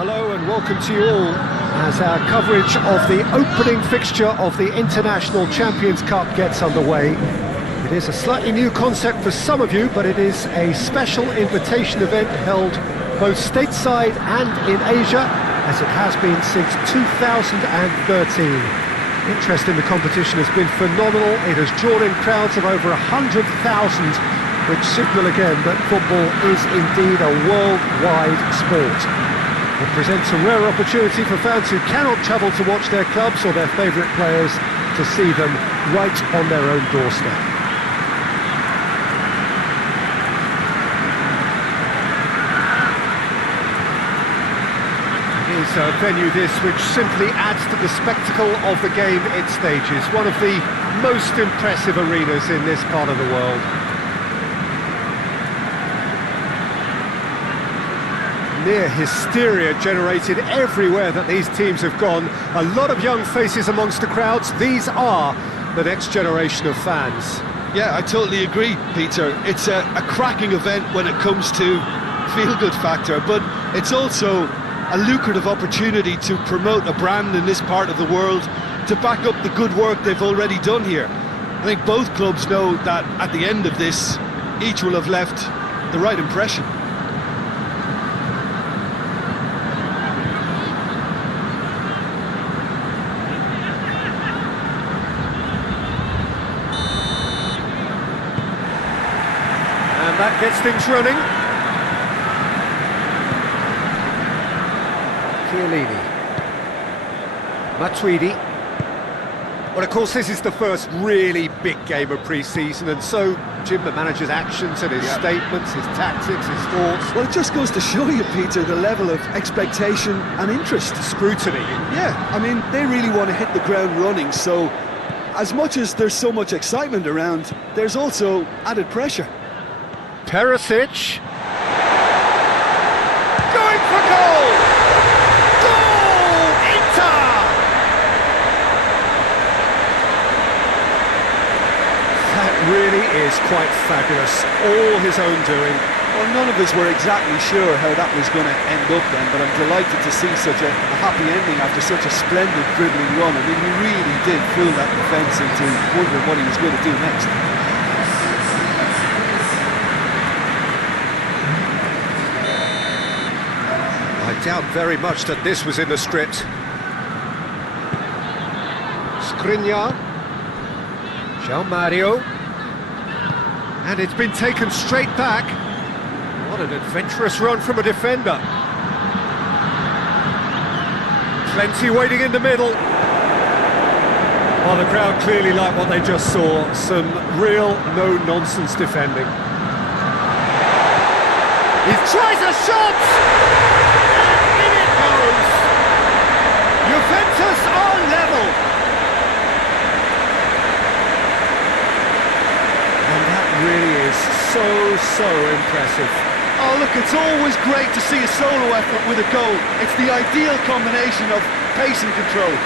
Hello and welcome to you all as our coverage of the opening fixture of the International Champions Cup gets underway. It is a slightly new concept for some of you, but it is a special invitation event held both stateside and in Asia, as it has been since 2013. Interest in the competition has been phenomenal. It has drawn in crowds of over 100,000, which signal again that football is indeed a worldwide sport. It presents a rare opportunity for fans who cannot travel to watch their clubs or their favourite players to see them right on their own doorstep. It is a venue this which simply adds to the spectacle of the game it stages. One of the most impressive arenas in this part of the world. Near hysteria generated everywhere that these teams have gone. A lot of young faces amongst the crowds. These are the next generation of fans. Yeah, I totally agree, Peter. It's a cracking event when it comes to feel-good factor, but it's also a lucrative opportunity to promote a brand in this part of the world, to back up the good work they've already done here. I think both clubs know that at the end of this, each will have left the right impression. That gets things running. Chiellini. Matuidi. Well, of course, this is the first really big game of pre-season, and so, Jim, the manager's actions and his statements, his tactics, his thoughts... Well, it just goes to show you, Peter, the level of expectation and interest. Scrutiny. Yeah, I mean, they really want to hit the ground running, so as much as there's so much excitement around, there's also added pressure. Perisic. Going for goal! Goal! Inter! That really is quite fabulous. All his own doing. Well, none of us were exactly sure how that was going to end up then, but I'm delighted to see such a happy ending after such a splendid dribbling run. I mean, he really did fool that defence into wondering what he was going to do next. I doubt very much that this was in the script. Skriniar. João Mario. And it's been taken straight back. What an adventurous run from a defender. Plenty waiting in the middle. Well, the crowd clearly like what they just saw. Some real no-nonsense defending. He tries a shot! Juventus are level. And that really is so impressive. Oh look, it's always great to see a solo effort with a goal. It's the ideal combination of pace and control.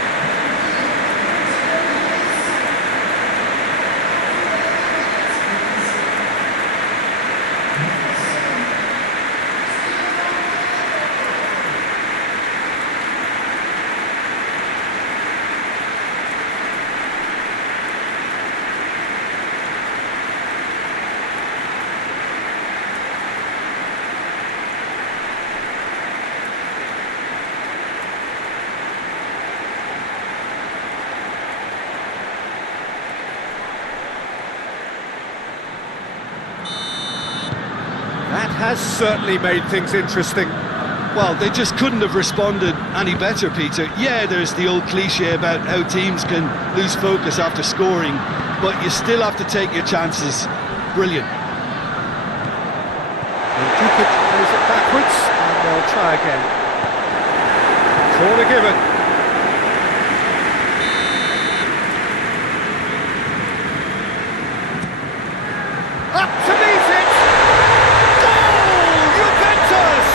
That has certainly made things interesting. Well, they just couldn't have responded any better, Peter. Yeah, there's the old cliche about how teams can lose focus after scoring, but you still have to take your chances. Brilliant. Jika plays it backwards, and they'll try again. Corner given. Up to meet it! Goal! Juventus!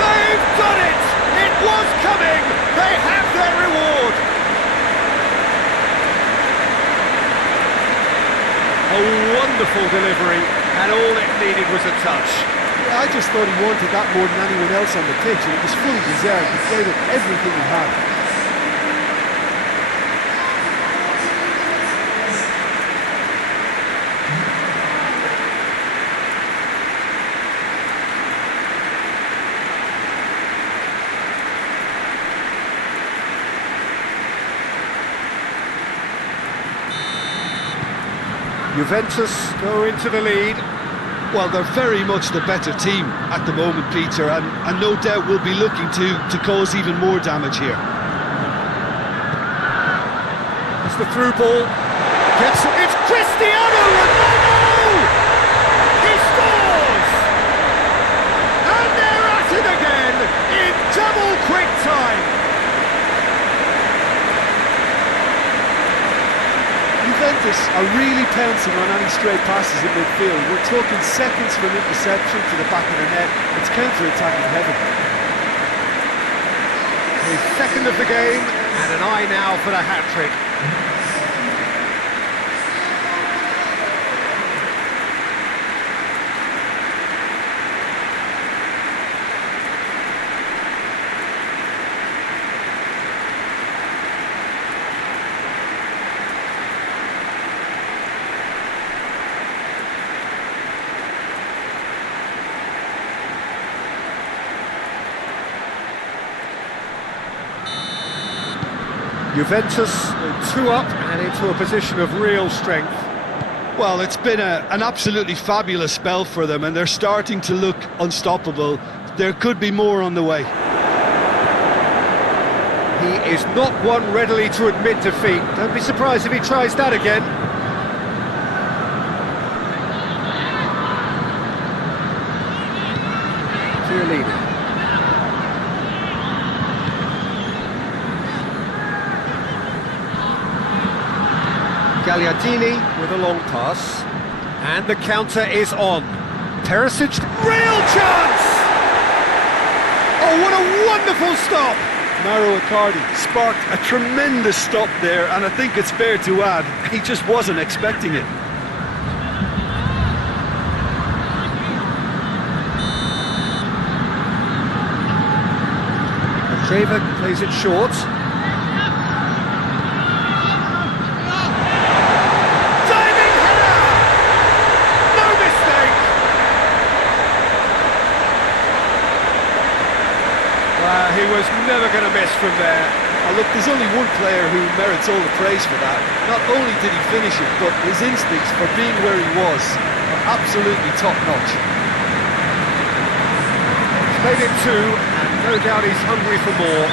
They've done it! It was coming! They have their reward! A wonderful delivery, and all it needed was a touch. Yeah, I just thought he wanted that more than anyone else on the pitch, and it was fully deserved. He played with everything he had. Juventus go into the lead. Well, they're very much the better team at the moment, Peter, and no doubt will be looking to cause even more damage here. It's the through ball. Gets it. It's Cristiano Ronaldo! He scores! And they're at it again in double quick time. Juventus are really pouncing on any stray passes in midfield. We're talking seconds from interception to the back of the net. It's counter-attacking heaven. His second of the game, and an eye now for the hat-trick. Juventus 2 up and into a position of real strength. Well, it's been an absolutely fabulous spell for them, and they're starting to look unstoppable. There could be more on the way. He is not one readily to admit defeat. Don't be surprised if he tries that again. Chiellini. Gagliardini with a long pass, and the counter is on. Perisic, real chance! Oh, what a wonderful stop! Mauro Icardi sparked a tremendous stop there, and I think it's fair to add, he just wasn't expecting it. Shaver plays it short. He was never going to miss from there. Look, there's only one player who merits all the praise for that. Not only did he finish it, but his instincts for being where he was are absolutely top-notch. He's made it 2, and no doubt he's hungry for more.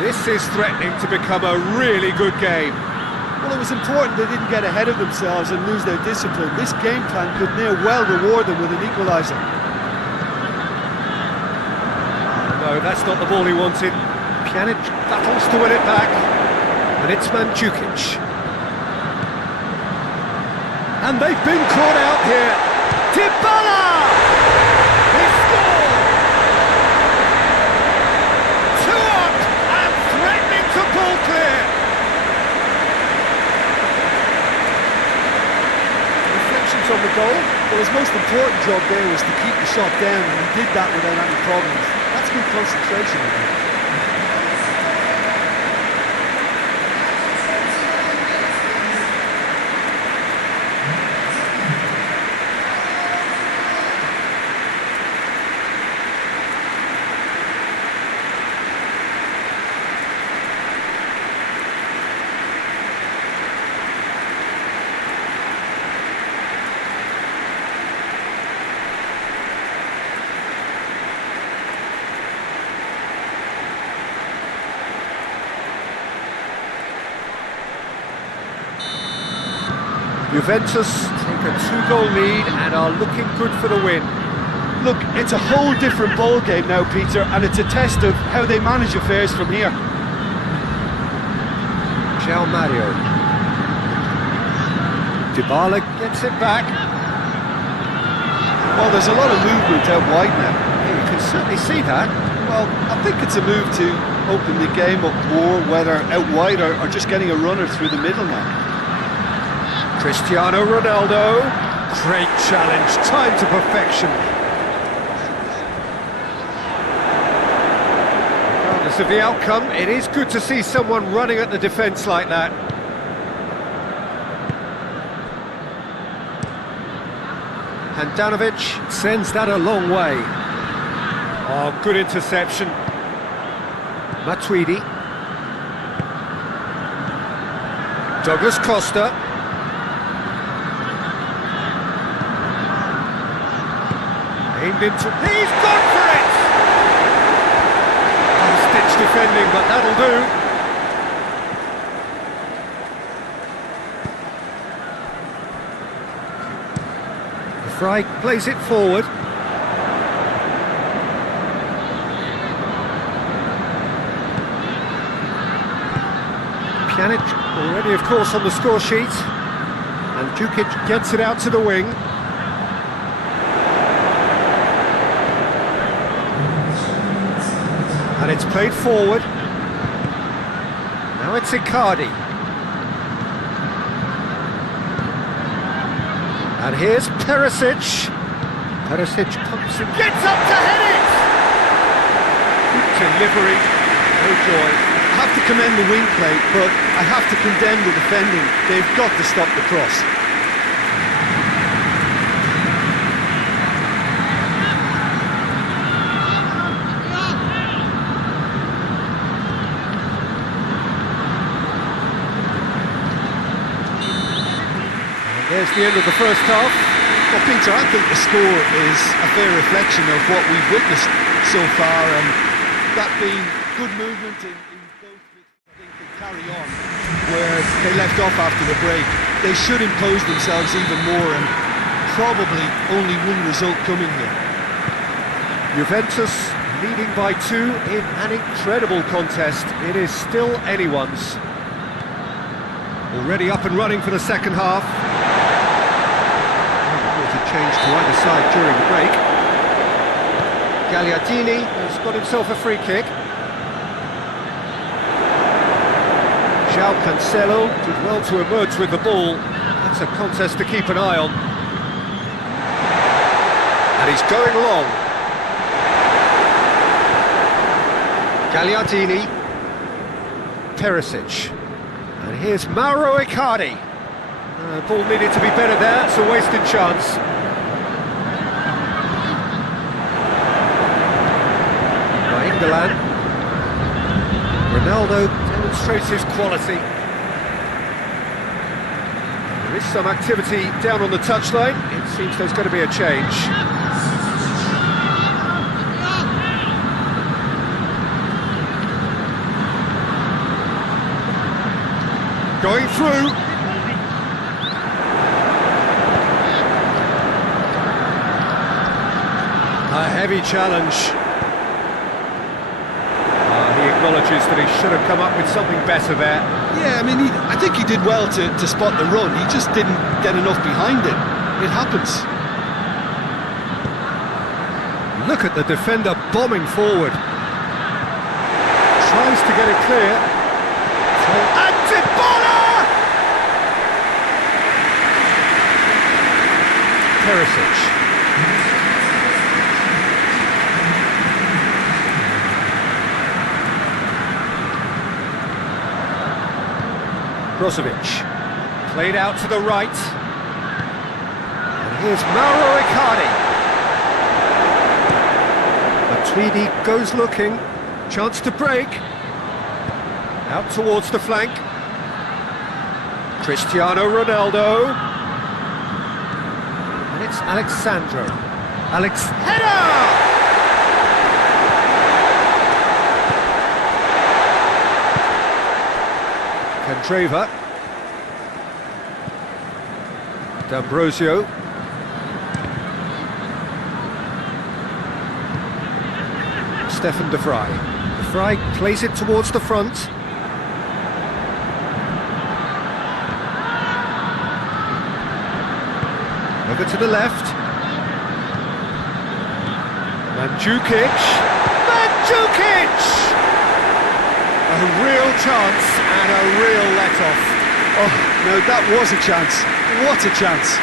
This is threatening to become a really good game. Well, it was important they didn't get ahead of themselves and lose their discipline. This game plan could near well reward them with an equaliser. No, that's not the ball he wanted. Pjanic battles to win it back, and it's Mandzukic. And they've been caught out here. Dybala! He scored! 2 up and threatening to pull clear. Reflections on the goal. Well, his most important job there was to keep the shot down, and he did that without any problems. That's good concentration, I think. Juventus take a 2-goal lead and are looking good for the win. Look, it's a whole different ball game now, Peter, and it's a test of how they manage affairs from here. João Mario. Dybala gets it back. Well, there's a lot of movement out wide now. Yeah, you can certainly see that. Well, I think it's a move to open the game up more, whether out wide or just getting a runner through the middle now. Cristiano Ronaldo. Great challenge, timed to perfection. Regardless of the outcome, it is good to see someone running at the defence like that. Handanovic sends that a long way. Oh, good interception. Matuidi. Douglas Costa. Aimed into... He's gone for it! Stitch defending, but that'll do. Fry plays it forward. Pjanic already, of course, on the score sheet. And Jukic gets it out to the wing. And it's played forward. Now it's Icardi. And here's Perisic. Perisic comes and gets up to head it! Good delivery, no joy. I have to commend the wing play, but I have to condemn the defending. They've got to stop the cross. There's the end of the first half. Well, Peter, I think the score is a fair reflection of what we've witnessed so far, and that being good movement in both, I think they carry on where they left off after the break. They should impose themselves even more, and probably only one result coming here. Juventus leading by 2 in an incredible contest. It is still anyone's. Already up and running for the second half. Change to either side during the break. Gagliardini has got himself a free kick. João Cancelo did well to emerge with the ball. That's a contest to keep an eye on. And he's going long. Gagliardini. Perisic. And here's Mauro Icardi. Ball needed to be better there, it's a wasted chance. By England. Ronaldo demonstrates his quality. There is some activity down on the touchline. It seems there's going to be a change. Going through. A heavy challenge. He acknowledges that he should have come up with something better there. Yeah, I mean, I think he did well to spot the run. He just didn't get enough behind it. It happens. Look at the defender bombing forward. Tries to get it clear. And Dybala! Perisic. Brozovic, played out to the right. And here's Mauro Icardi. Matuidi goes looking, chance to break. Out towards the flank. Cristiano Ronaldo. And it's Alexandro. Header! Candreva. D'Ambrosio. Stefan de Vrij. De Vrij plays it towards the front. Over to the left. Mandzukic! A real chance and a real let-off. Oh, no, that was a chance. What a chance.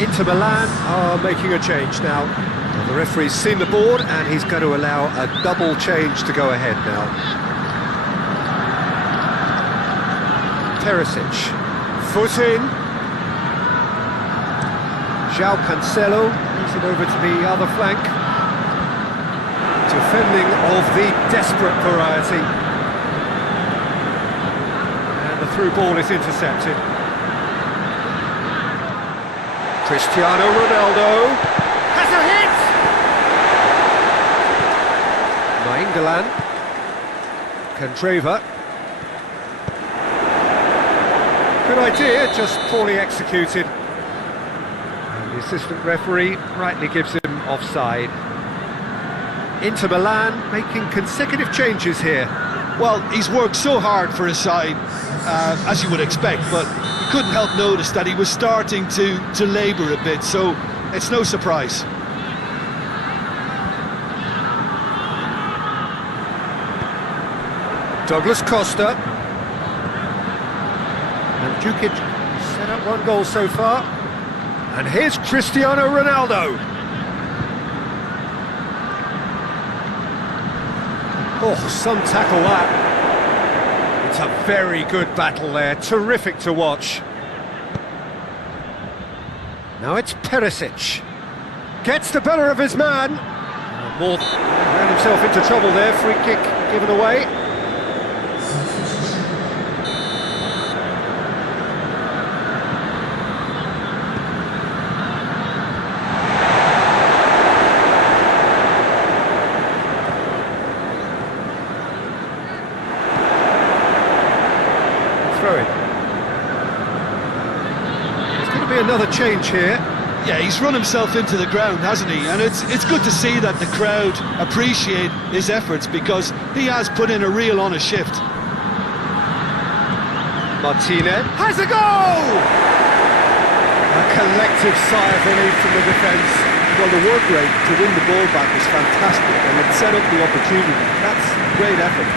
Inter Milan are making a change now. Well, the referee's seen the board and he's going to allow a double change to go ahead now. Perisic, foot in. João Cancelo moves it over to the other flank. Defending of the desperate variety. And the through ball is intercepted. Cristiano Ronaldo has a hit! Nainggolan, Candreva. Good idea, just poorly executed. And the assistant referee rightly gives him offside. Inter Milan making consecutive changes here. Well, he's worked so hard for his side, as you would expect, but you couldn't help notice that he was starting to labour a bit, so it's no surprise. Douglas Costa. Mandzukic set up one goal so far. And here's Cristiano Ronaldo. Oh, some tackle that. It's a very good battle there, terrific to watch. Now it's Perisic. Gets the better of his man. Ran himself into trouble there, free kick given away. There's going to be another change here. Yeah, he's run himself into the ground, hasn't he? And it's good to see that the crowd appreciate his efforts, because he has put in a real honest shift. Martinez has a goal! A collective sigh of relief from the defence. Well, the work rate to win the ball back was fantastic, and it set up the opportunity. That's great effort.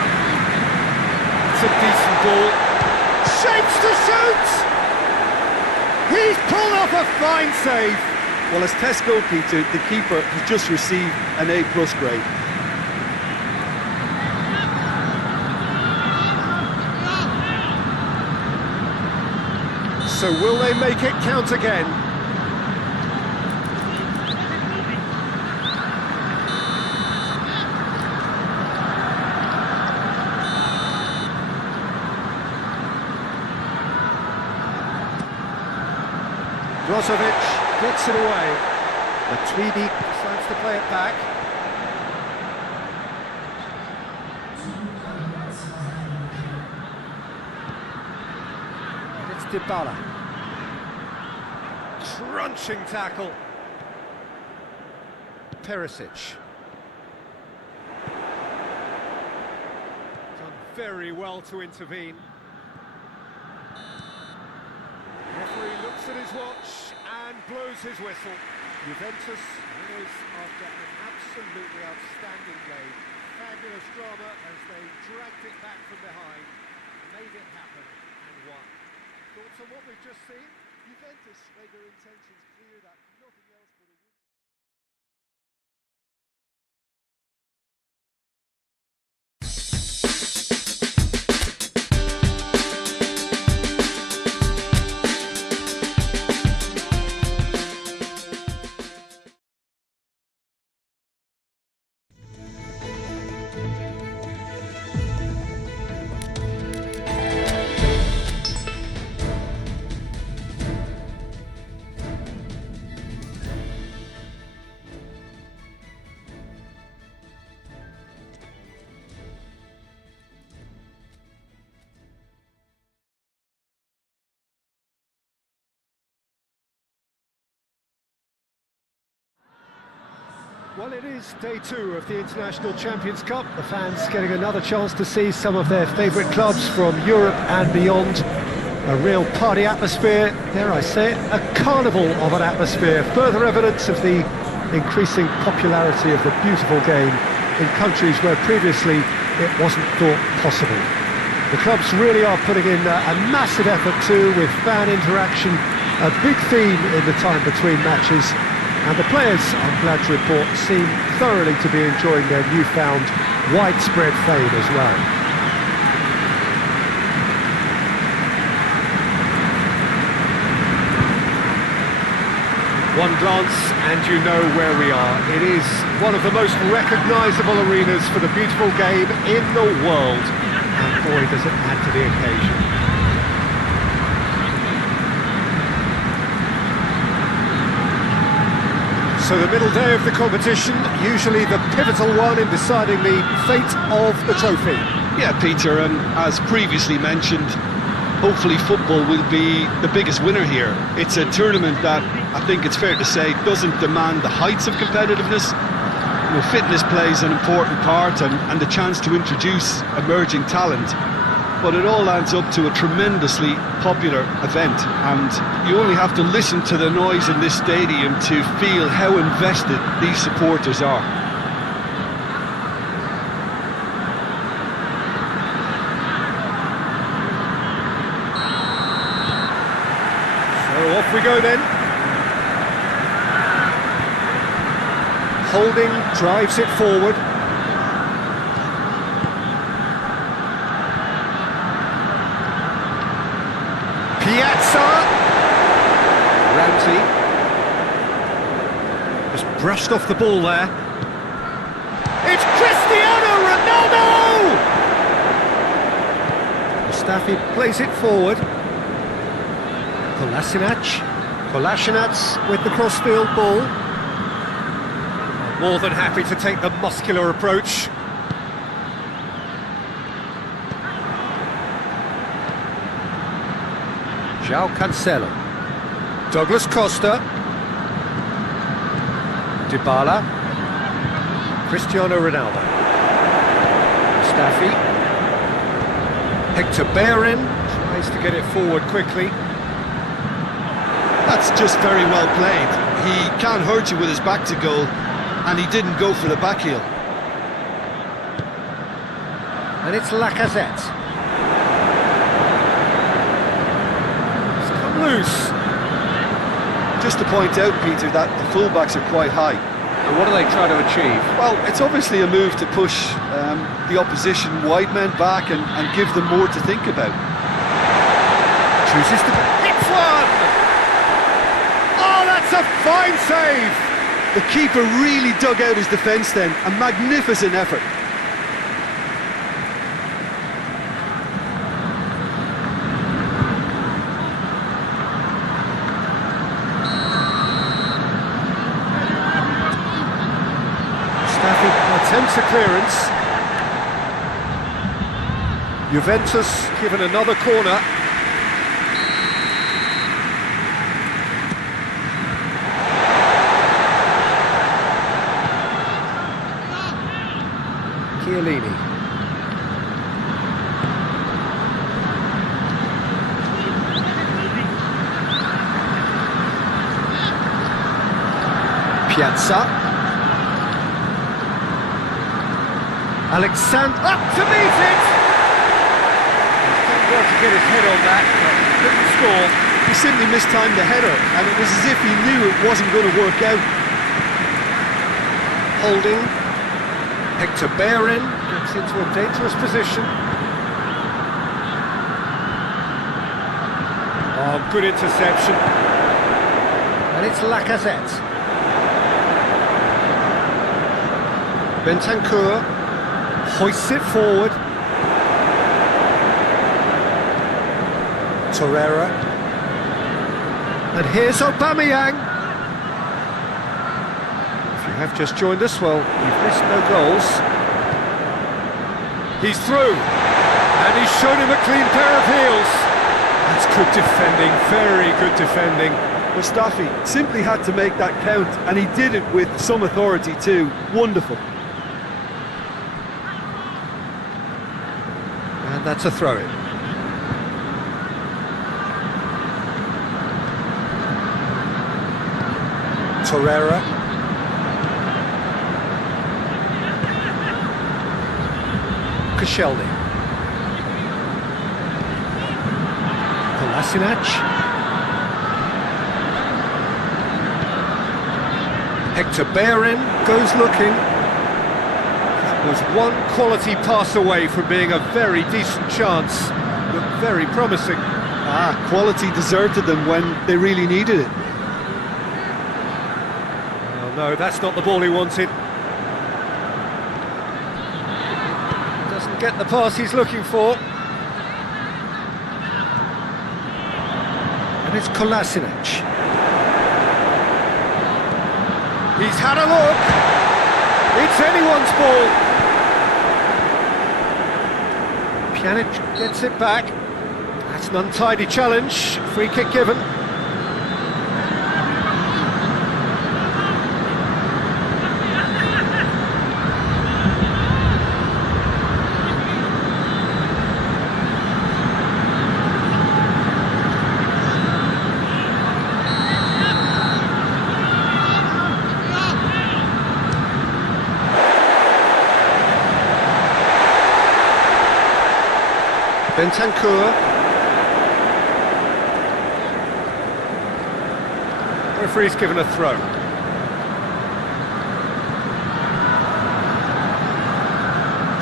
It's a decent ball. Shapes to shoot! He's pulled off a fine save. Well, as test goalkeeper, the keeper has just received an A+ grade. So will they make it count again? Brozovic gets it away. Matuidi decides to play it back. And it's Dybala. Crunching tackle. Perisic. Done very well to intervene. Referee looks at his watch and blows his whistle. Juventus winners after an absolutely outstanding game. Fabulous drama as they dragged it back from behind, made it happen and won. Thoughts on what we've just seen? Juventus made their intentions clear that nothing else but a win. Well, it is day 2 of the International Champions Cup. The fans getting another chance to see some of their favourite clubs from Europe and beyond. A real party atmosphere, dare I say it, a carnival of an atmosphere. Further evidence of the increasing popularity of the beautiful game in countries where previously it wasn't thought possible. The clubs really are putting in a massive effort too, with fan interaction, a big theme in the time between matches. And the players, I'm glad to report, seem thoroughly to be enjoying their newfound widespread fame as well. One glance and you know where we are. It is one of the most recognisable arenas for the beautiful game in the world. And boy, does it add to the occasion. So the middle day of the competition, usually the pivotal one in deciding the fate of the trophy. Yeah, Peter, and as previously mentioned, hopefully football will be the biggest winner here. It's a tournament that, I think it's fair to say, doesn't demand the heights of competitiveness. You know, fitness plays an important part and the chance to introduce emerging talent. But it all adds up to a tremendously popular event, and you only have to listen to the noise in this stadium to feel how invested these supporters are. So off we go then. Holding drives it forward. Ramsey just brushed off the ball there. It's Cristiano Ronaldo! Mustafi plays it forward. Kolasinac with the crossfield ball. More than happy to take the muscular approach. João Cancelo, Douglas Costa, Dybala, Cristiano Ronaldo, Mustafi, Hector Bellerin tries to get it forward quickly. That's just very well played. He can't hurt you with his back to goal, and he didn't go for the back heel. And it's Lacazette. Loose. Just to point out, Peter, that the fullbacks are quite high. And what are they trying to achieve? Well, it's obviously a move to push the opposition wide men back and give them more to think about. Chooses to hit one! Oh, that's a fine save! The keeper really dug out his defence then. A magnificent effort. Attempts a clearance. Juventus given another corner. Chiellini. Piazza. Alexander up to meet it! Didn't want to get his head on that, but couldn't score. He simply mistimed the header, and it was as if he knew it wasn't going to work out. Holding. Hector Bellerin gets into a dangerous position. Oh, good interception. And it's Lacazette. Bentancur hoists it forward. Torreira. And here's Aubameyang. If you have just joined us, well, you've missed no goals. He's through. And he's shown him a clean pair of heels. That's good defending, very good defending. Mustafi simply had to make that count, and he did it with some authority too. Wonderful. And that's a throw-in. Torreira. Koscielny. Kolasinac. Hector Bellerin goes looking. That was one quality pass away from being a very decent chance. Looked very promising. Quality deserted them when they really needed it. Oh no, that's not the ball he wanted. Doesn't get the pass he's looking for. And it's Kolasinac. He's had a look. It's anyone's ball. Pjanic gets it back. That's an untidy challenge. Free kick given. Bentancur. Referee's given a throw.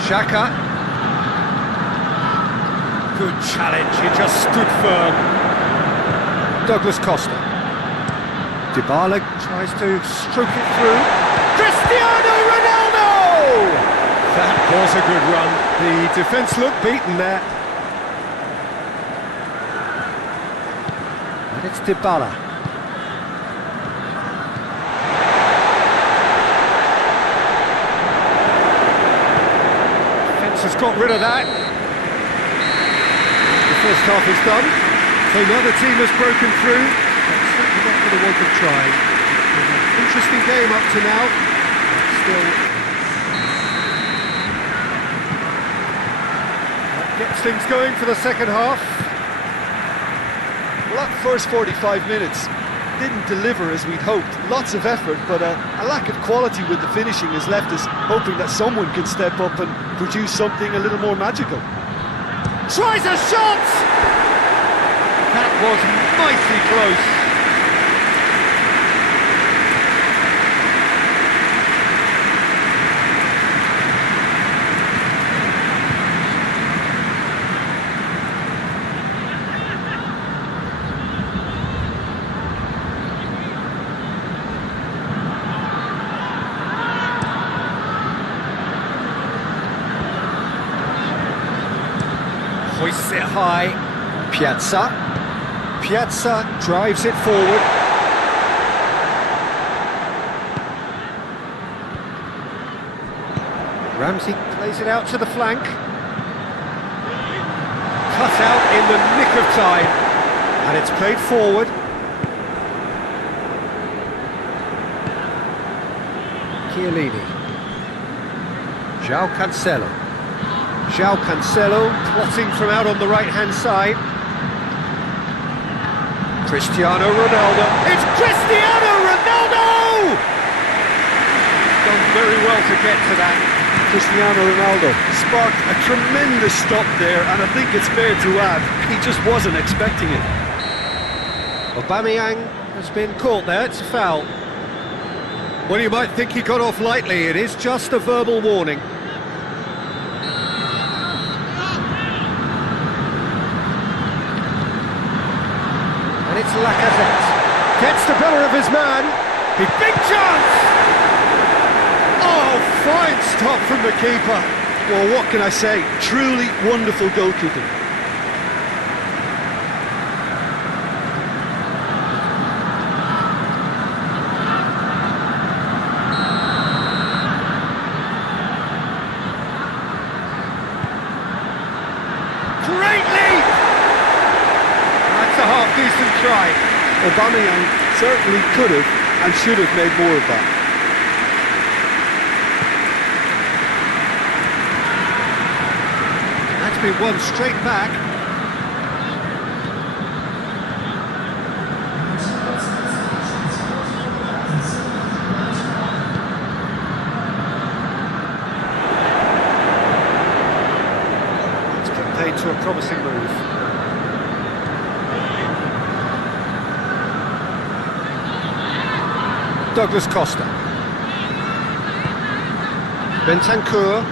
Xhaka. Good challenge, he just stood firm. Douglas Costa. Dybala tries to stroke it through. Cristiano Ronaldo! That was a good run. The defence looked beaten there. And it's Dybala. Defence has got rid of that. The first half is done. So the other team has broken through. But certainly not for the want of trying. An interesting game up to now. Still gets things going for the second half. Well, that first 45 minutes didn't deliver as we'd hoped. Lots of effort, but a lack of quality with the finishing has left us hoping that someone can step up and produce something a little more magical. Tries a shot! That was mighty close. Hoists it high. Piazza drives it forward. Ramsey plays it out to the flank. Cut out in the nick of time. And it's played forward. Chiellini. João Cancelo plotting from out on the right-hand side. Cristiano Ronaldo. It's Cristiano Ronaldo! Done very well to get to that. Cristiano Ronaldo sparked a tremendous stop there, and I think it's fair to add, he just wasn't expecting it. Aubameyang has been caught there, it's a foul. Well, you might think he got off lightly, it is just a verbal warning. And it's Lacazette. Gets the better of his man. Big chance! Oh, fine stop from the keeper. Well, what can I say? Truly wonderful goalkeeping. Great leap! That's a half-decent try. Aubameyang Certainly could have and should have made more of that. That's been won straight back. It's campaigned to a promising move. Douglas Costa. Bentancur.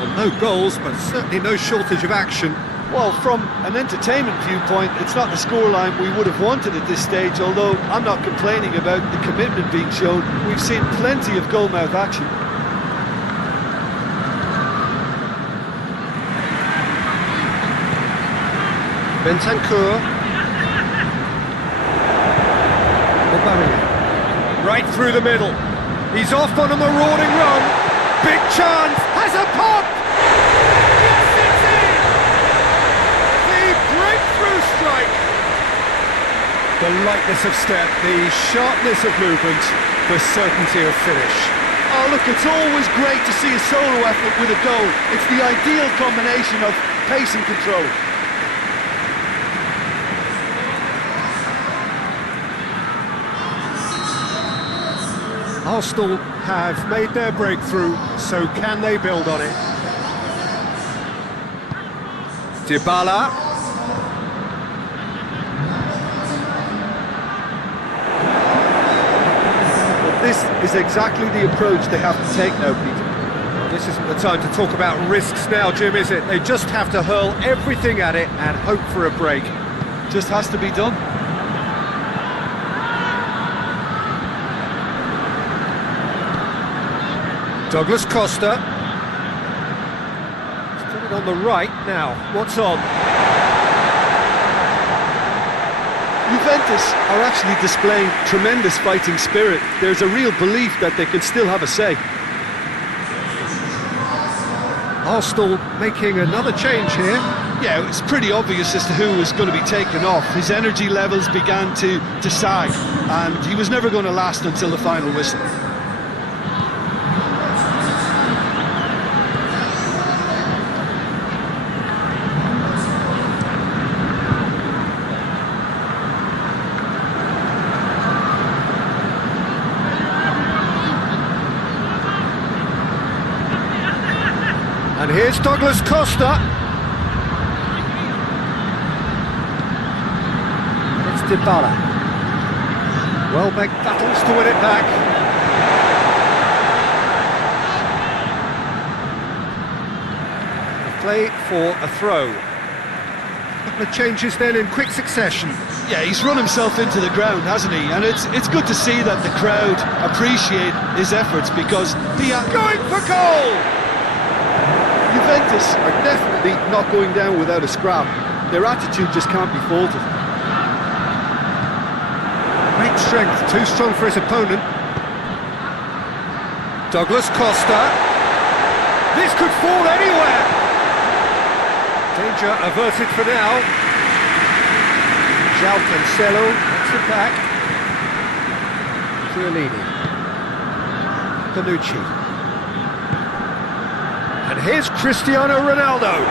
Well, no goals, but certainly no shortage of action. Well, from an entertainment viewpoint, it's not the scoreline we would have wanted at this stage, although I'm not complaining about the commitment being shown. We've seen plenty of goalmouth action. Bentancur. Right through the middle. He's off on a marauding run. Big chance. Has a pop. Yes, it's in. The breakthrough strike. The lightness of step, the sharpness of movement, the certainty of finish. Oh, look, it's always great to see a solo effort with a goal. It's the ideal combination of pace and control. Arsenal have made their breakthrough, so can they build on it? Dybala. But this is exactly the approach they have to take now, Peter. This isn't the time to talk about risks now, Jim, is it? They just have to hurl everything at it and hope for a break. Just has to be done. Douglas Costa. He's got it on the right now. What's on? Juventus are actually displaying tremendous fighting spirit. There's a real belief that they can still have a say. Arsenal making another change here. Yeah, it's pretty obvious as to who was going to be taken off. His energy levels began to sag, and he was never going to last until the final whistle. And here's Douglas Costa. It's Dybala. Welbeck battles to win it back. A play for a throw. A couple of changes then in quick succession. Yeah, he's run himself into the ground, hasn't he? And it's good to see that the crowd appreciate his efforts, because he is going for goal! Juventus are definitely not going down without a scrap. Their attitude just can't be faulted. Great strength, too strong for his opponent. Douglas Costa. This could fall anywhere. Danger averted for now. João Cancelo gets it back. Chiellini. Bonucci. And here's Cristiano Ronaldo.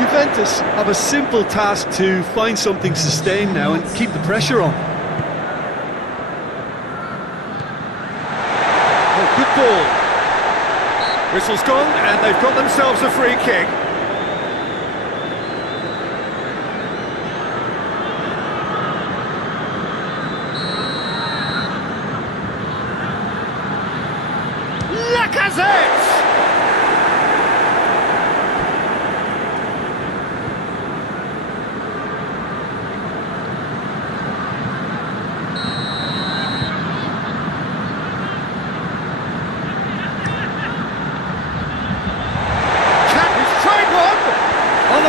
Juventus have a simple task to find something sustained now and keep the pressure on. Oh, good ball. Whistle's gone, and they've got themselves a free kick. Lacazette!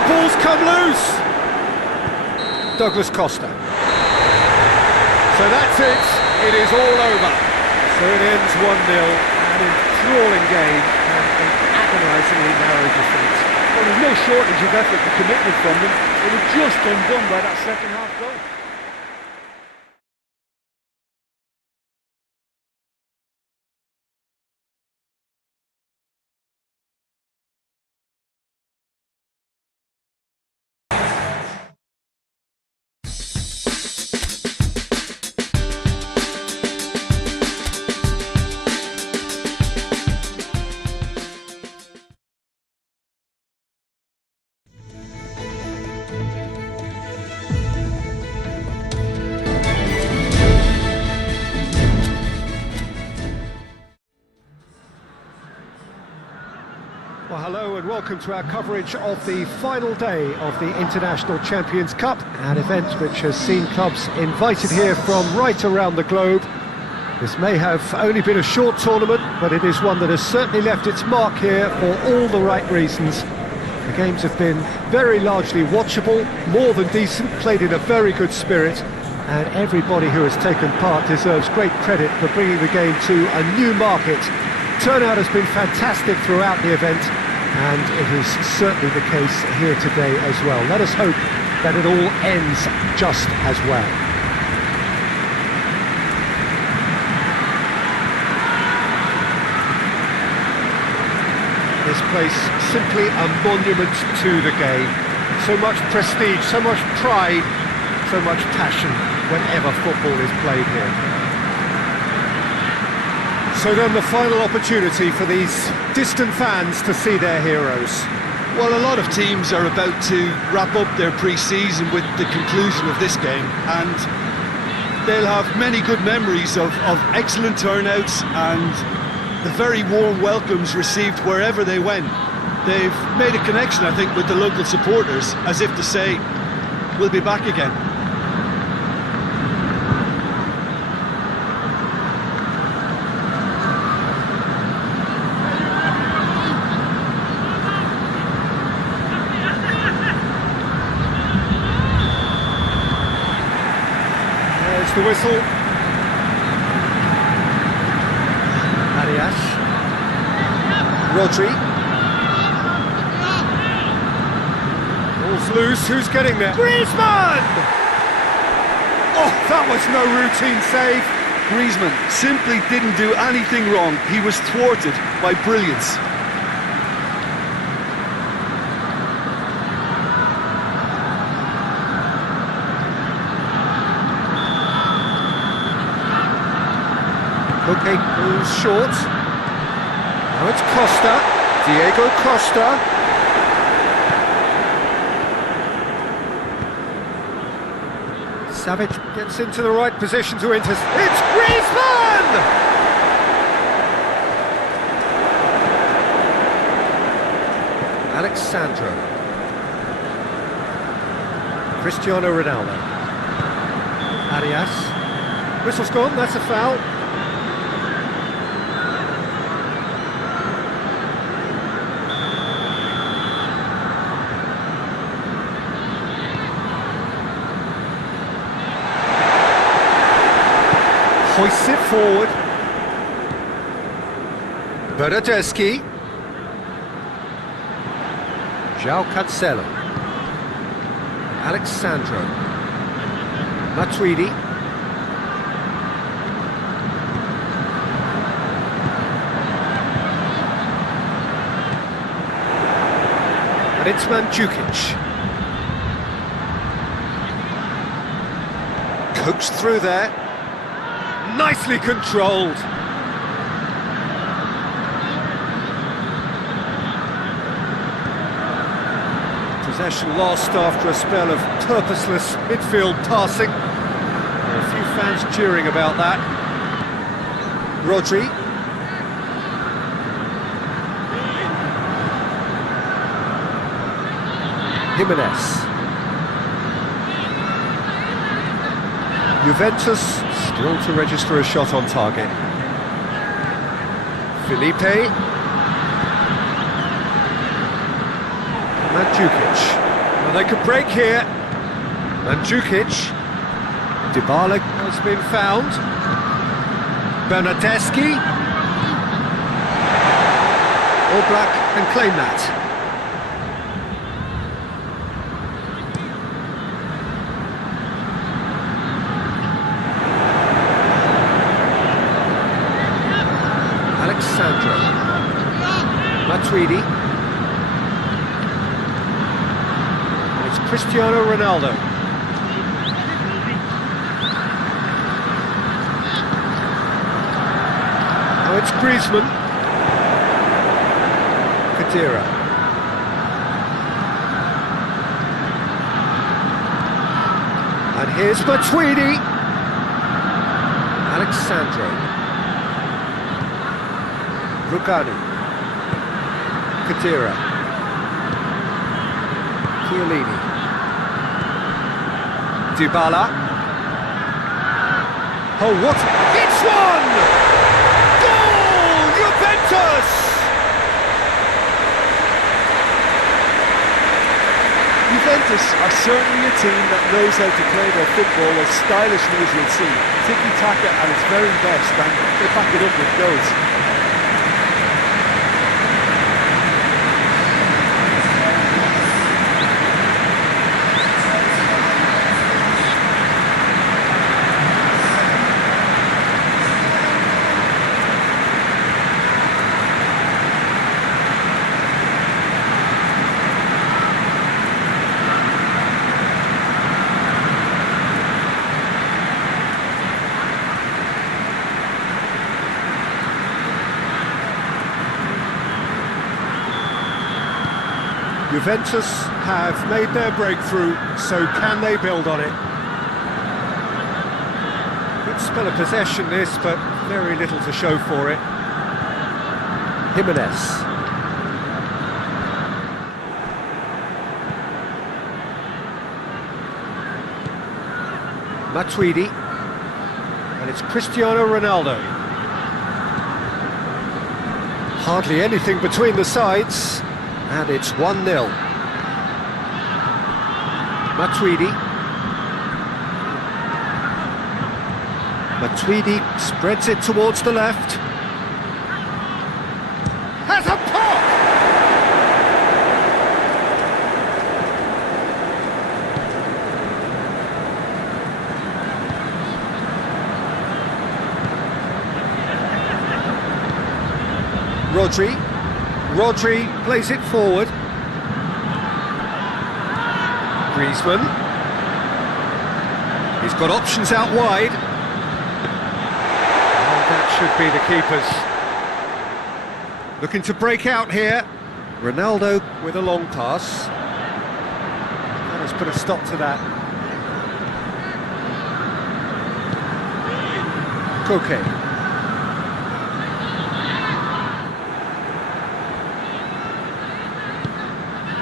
Ball's come loose. Douglas Costa. So that's it. It is all over. So it ends 1-0, an enthralling game and an agonisingly narrow defeat. Well, there's no shortage of effort and commitment from them. They were just undone by that second half goal. welcome to our coverage of the final day of the International Champions Cup, an event which has seen clubs invited here from right around the globe. This may have only been a short tournament, but it is one that has certainly left its mark here for all the right reasons. The games have been very largely watchable, more than decent, played in a very good spirit, and everybody who has taken part deserves great credit for bringing the game to a new market. Turnout has been fantastic throughout the event, and it is certainly the case here today as well. Let us hope that it all ends just as well. This place, simply a monument to the game. So much prestige, so much pride, so much passion whenever football is played here. So then the final opportunity for these distant fans to see their heroes. Well, a lot of teams are about to wrap up their pre-season with the conclusion of this game, and they'll have many good memories of excellent turnouts and the very warm welcomes received wherever they went. They've made a connection, I think, with the local supporters, as if to say, we'll be back again. The whistle. Arias. Rodri. Ball's loose, who's getting there? Griezmann! Oh, that was no routine save. Griezmann simply didn't do anything wrong. He was thwarted by brilliance. Okay, goes short. Now it's Costa. Diego Costa. Savic gets into the right position to intercept. It's Griezmann! Alexandro. Cristiano Ronaldo. Arias. Whistle's gone, that's a foul. Hoists it forward. Bernardeschi. João Cancelo. Alexandro. Matuidi. And it's Mandzukic. Coaxed through there. Nicely controlled. Possession lost after a spell of purposeless midfield passing. There are a few fans cheering about that. Rodri. Jimenez. Juventus still to register a shot on target. Felipe. Mandzukic. Well, they could break here. Mandzukic. Dybala has been found. Bernardeschi. All Black can claim that. Alexandro. Matuidi. And it's Cristiano Ronaldo. Now it's Griezmann. Kadira. And here's Matuidi. Alexandro. Rugani. Kadira. Chiellini. Dybala. Oh, what? It's one! Goal! Juventus! Juventus are certainly a team that knows how to play their football as stylishly as you'll see. Tiki-taka at its very best, and they back it up with goals. Juventus have made their breakthrough, so can they build on it? Good spell of possession this, but very little to show for it. Jimenez. Matuidi. And it's Cristiano Ronaldo. Hardly anything between the sides. And it's 1-0. Matuidi. Matuidi spreads it towards the left. Has a pop! Rodri plays it forward. Griezmann. He's got options out wide. And that should be the keepers. Looking to break out here. Ronaldo with a long pass. That has put a stop to that. Koke.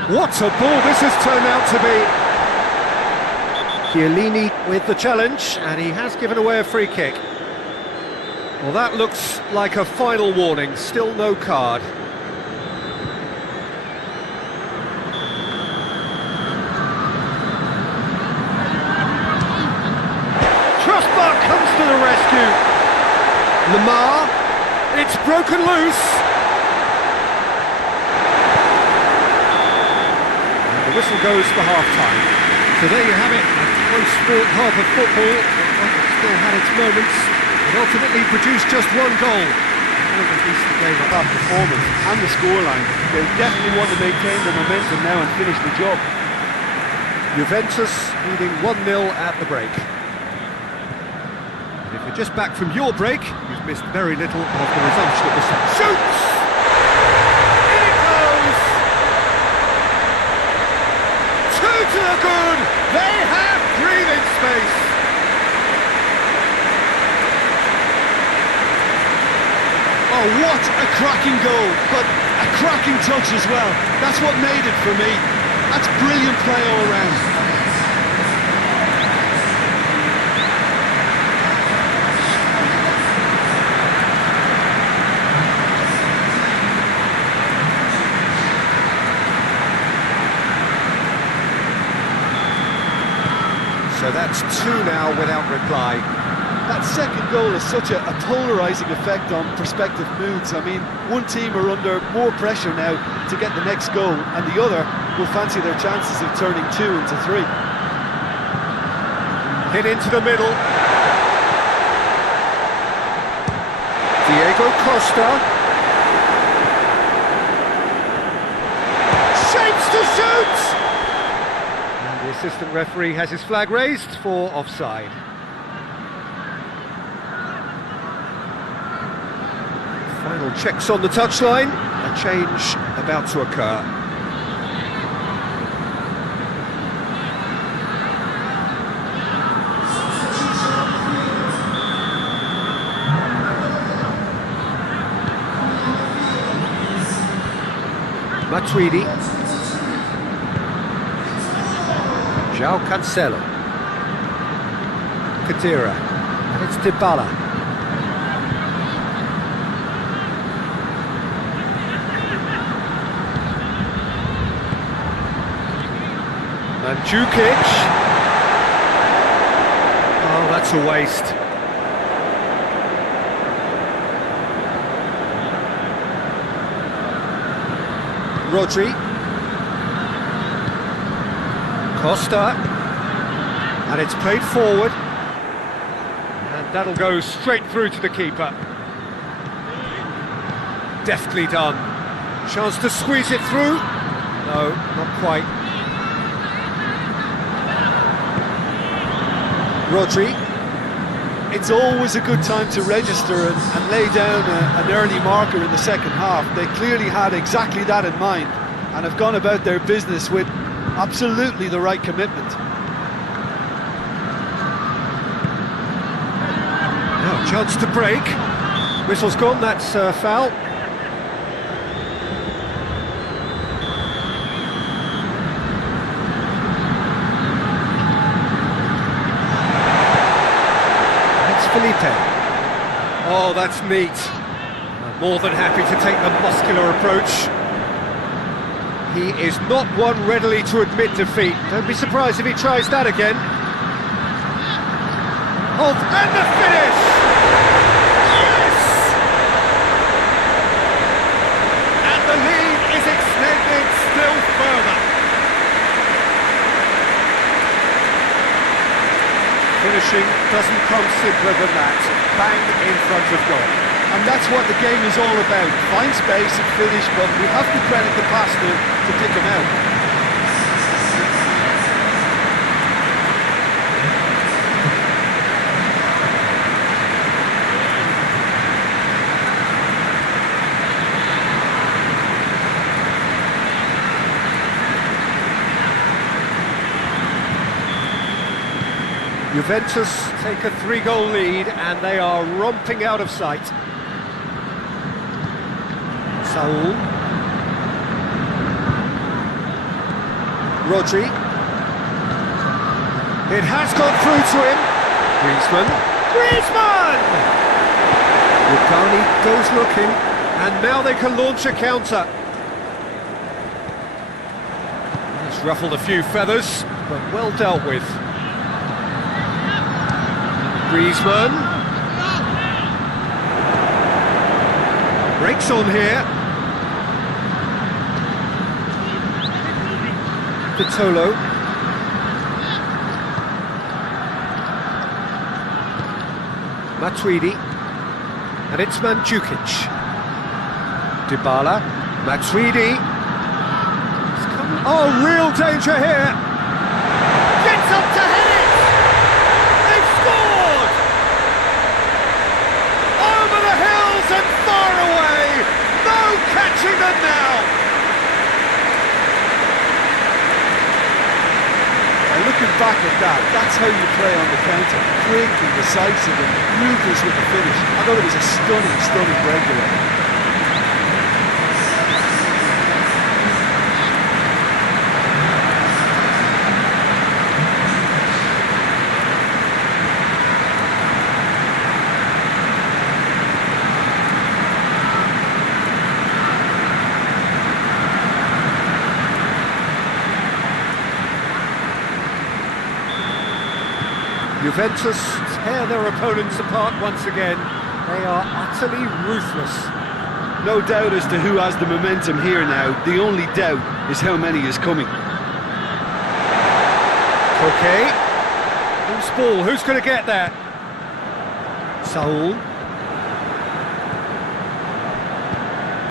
What a ball this has turned out to be! Chiellini with the challenge, and he has given away a free kick. Well, that looks like a final warning, still no card. Trustmark comes to the rescue. Lamar, it's broken loose. The whistle goes for half-time. So there you have it, a close-fought half of football. It still had its moments, but ultimately produced just one goal. At least the game of our performance and the scoreline. They definitely want to maintain the momentum now and finish the job. Juventus leading 1-0 at the break. And if you're just back from your break, you've missed very little of the resumption of the second. Shoots! To the good, they have breathing space. Oh, what a cracking goal, but a cracking touch as well. That's what made it for me. That's brilliant play all around. So that's 2 now without reply. That second goal has such a polarising effect on prospective moods. I mean, one team are under more pressure now to get the next goal, and the other will fancy their chances of turning 2 into 3. Hit into the middle. Diego Costa. Shapes to shoot! The assistant referee has his flag raised for offside. Final checks on the touchline. A change about to occur. Matuidi. João Cancelo. Kadira. And it's Dybala. Mandzukic. Oh, that's a waste. Rodri. Costa. And it's played forward. And that'll go straight through to the keeper. Deftly done. Chance to squeeze it through. No, not quite. Rodri. It's always a good time to register and lay down an early marker in the second half. They clearly had exactly that in mind and have gone about their business with absolutely the right commitment. Now, chance to break. Whistle's gone, that's foul. Felipe. Oh, that's neat. More than happy to take the muscular approach. He is not one readily to admit defeat. Don't be surprised if he tries that again. Oh, and the finish! Yes! And the lead is extended still further. Finishing doesn't come simpler than that. Bang in front of goal. And that's what the game is all about. Find space and finish, but we have to credit the passer to pick him out. Juventus take a 3-goal lead and they are romping out of sight. Saul. Rodri. It has gone through to him. Griezmann. Griezmann! Rugani goes looking, and now they can launch a counter. He's ruffled a few feathers, but well dealt with. Griezmann. Breaks on here. Vitolo. Matuidi. And it's Mandzukic. Dybala. Matuidi. Oh, real danger here. Gets up to hit it. They've scored. Over the hills and far away. No catching them now. Looking back at that, that's how you play on the counter. Quick and decisive and ruthless with the finish. I thought it was a stunning, stunning breakaway. Juventus tear their opponents apart once again. They are utterly ruthless. No doubt as to who has the momentum here now. The only doubt is how many is coming. Okay. Loose ball, who's going to get that? Saul.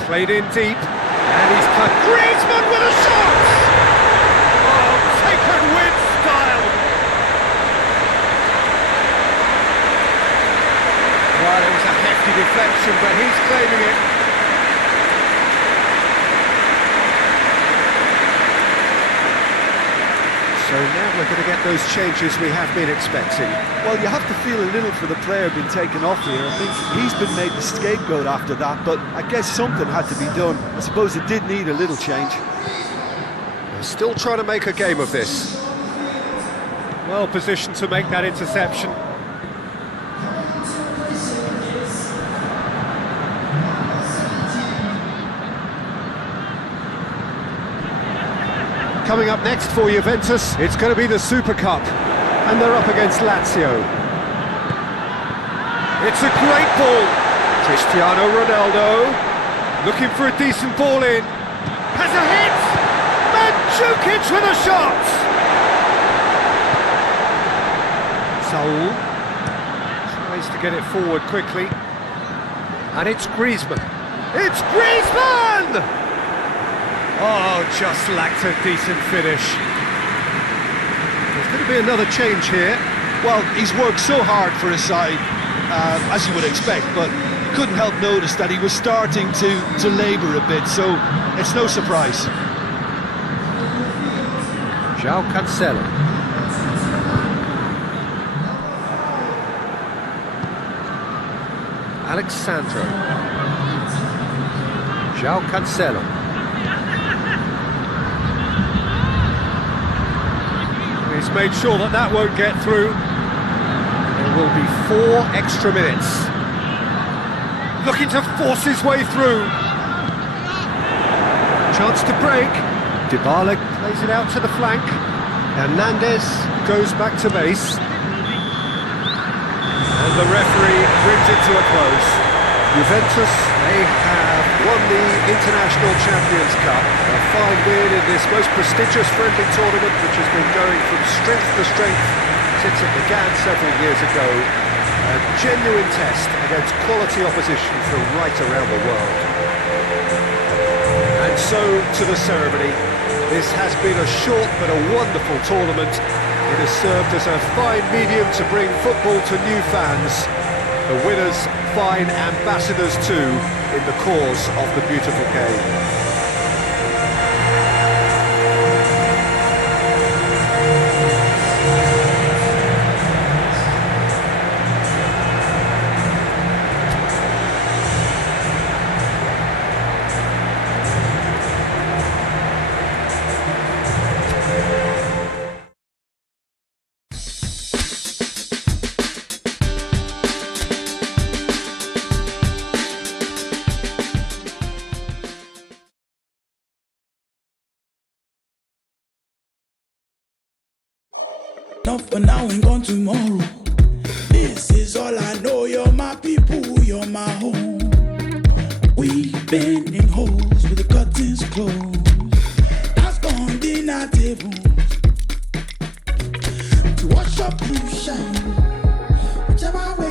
Played in deep. And he's cut. Griezmann with a shot! Oh, taken with style. Well, it was a hefty deflection, but he's claiming it. So now we're going to get those changes we have been expecting. Well, you have to feel a little for the player being taken off here. I think he's been made the scapegoat after that, but I guess something had to be done. I suppose it did need a little change. They're still trying to make a game of this. Well positioned to make that interception. Coming up next for Juventus, it's going to be the Super Cup, and they're up against Lazio. It's a great ball. Cristiano Ronaldo, looking for a decent ball in. Has a hit! Mandzukic with a shot! Saul tries to get it forward quickly. And it's Griezmann. It's Griezmann! Oh, just lacked a decent finish. There's going to be another change here. Well, he's worked so hard for his side, as you would expect, but couldn't help notice that he was starting to labour a bit, so it's no surprise. João Cancelo. Alexandro. João Cancelo. He's made sure that that won't get through. There will be 4 extra minutes. Looking to force his way through. Chance to break. Dybala plays it out to the flank. Hernandez goes back to base. And the referee brings it to a close. Juventus, they have won the International Champions Cup. A fine win in this most prestigious friendly tournament, which has been going from strength to strength since it began several years ago. A genuine test against quality opposition from right around the world. And so to the ceremony. This has been a short but a wonderful tournament. It has served as a fine medium to bring football to new fans. The winners, fine ambassadors too, in the cause of the beautiful game. Not for now and gone tomorrow. This is all I know. You're my people, you're my home. We've been in holes with the curtains closed. That's gone dinner table to wash up you shine. Whichever way